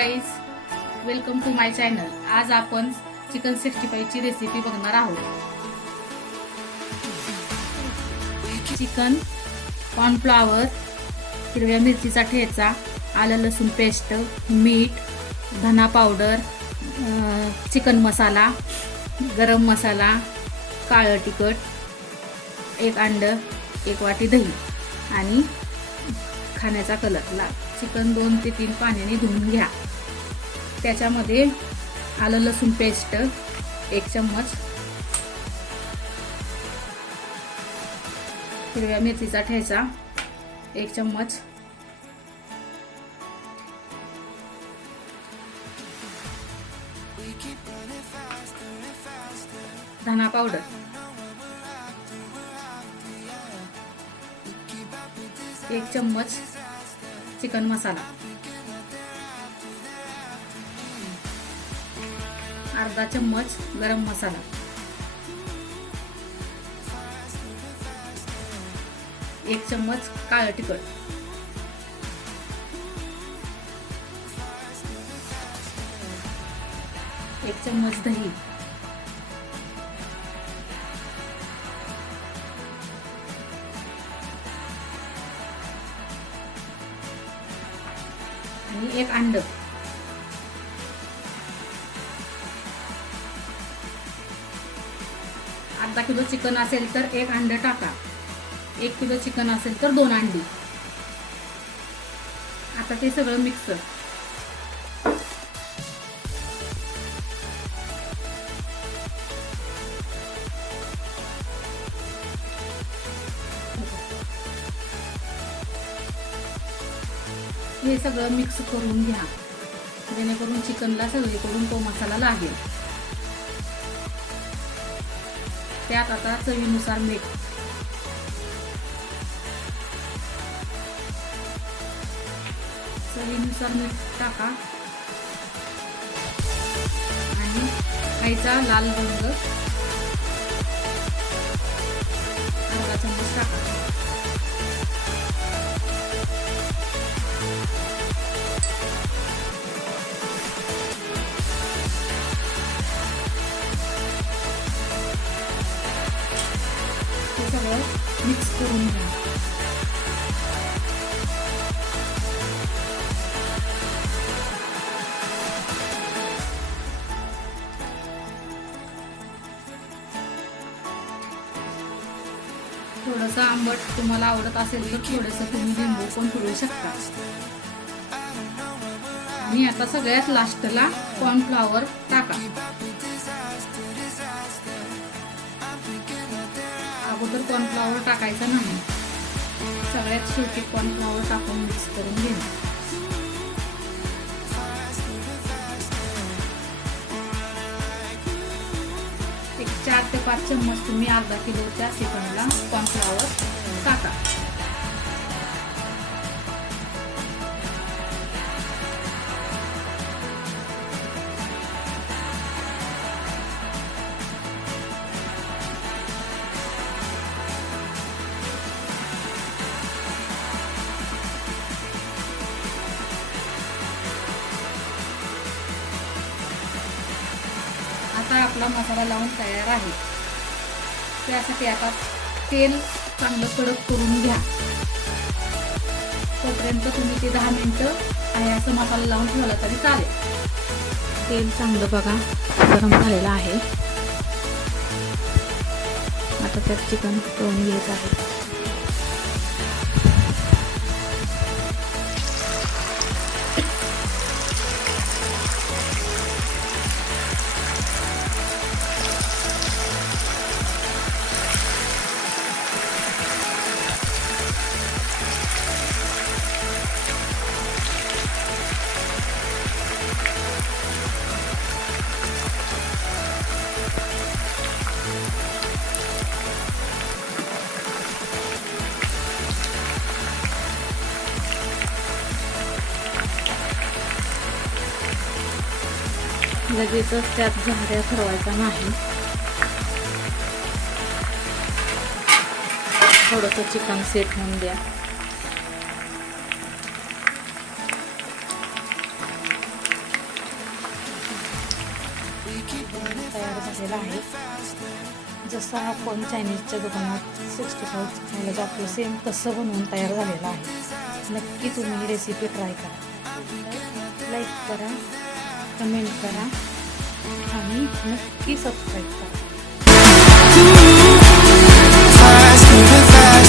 Guys, welcome to my channel. आज आपण chicken 65 ची रेसिपी बघणार आहोत. चिकन, कॉर्नफ्लॉवर, हिरव्या मिरचीचा ठेचा, आलं लसूण पेस्ट, मीठ, धना पावडर, चिकन मसाला, गरम मसाला, काळं तिखट, एक अंड, एक वाटी दही आणि खाण्याचा कलर. चिकन 2 ते 3 पाण्याने धुवून घ्या. त्याच्यामध्ये आलं लसूण पेस्ट 1 चम्मच, हिरव्या मिरचीचा ठेचा 1 चम्मच, धना पावडर, एक चम्मच चिकन मसाला, अर्धा चम्मच गरम मसाला, एक चम्मच काळं तिखट, एक चम्मच दही, आणि एक अंड. अर्धा किलो चिकन असेल तर 1 अंड टाका. 1 किलो चिकन असेल तर 2 अंडी. आता ते सगळं मिक्स हे सगळं मिक्स करून घ्या, जेणेकरून चिकनला सगळीकडून तो मसाला लागेल. त्यात आता चवीनुसार मीठ, टाका आणि खायचा लाल रंग अर्धा चम्मच टाका. हे सगळं मिक्स करून घ्या. थोडंसं आंबट तुम्हाला आवडत असेल तर थोडंसं तुम्ही लिंबू पण पिळू शकता. आणि आता सगळ्यात लास्टला कॉर्नफ्लॉवर टाका. अगोदर कॉर्नफ्लॉवर टाकायचं नाही, सगळ्यात शेवटी कॉर्नफ्लॉवर टाकून मिक्स करून घ्या. एक 4 ते 5 चम्मच तुम्ही अर्धा किलोच्या चिकनला कॉर्नफ्लॉवर टाका. आता आपला मसाला लावून तयार आहे. त्यासाठी आता तेल चांगलं कडक करून घ्या. तोपर्यंत तुम्ही ते 10 मिनिटं आहे असं मसाला लावून ठेवला तरी चालेल. तेल चांगलं बघा गरम झालेलं आहे. आता त्यात चिकन तळून घ्यायचं आहे. लगेचच त्यात झाऱ्या ठरवायचा नाही. थोडंसं चिकन सेट होऊन द्या. तयार झालेला आहे. जसं आपण चायनीजच्या दुकानात 65 खायला जातो सेम तसं बनवून तयार झालेलं आहे. नक्की तुम्ही ही रेसिपी ट्राय करा. लाईक करा, कमेंट करा आणि नक्की सबस्क्राईब करा.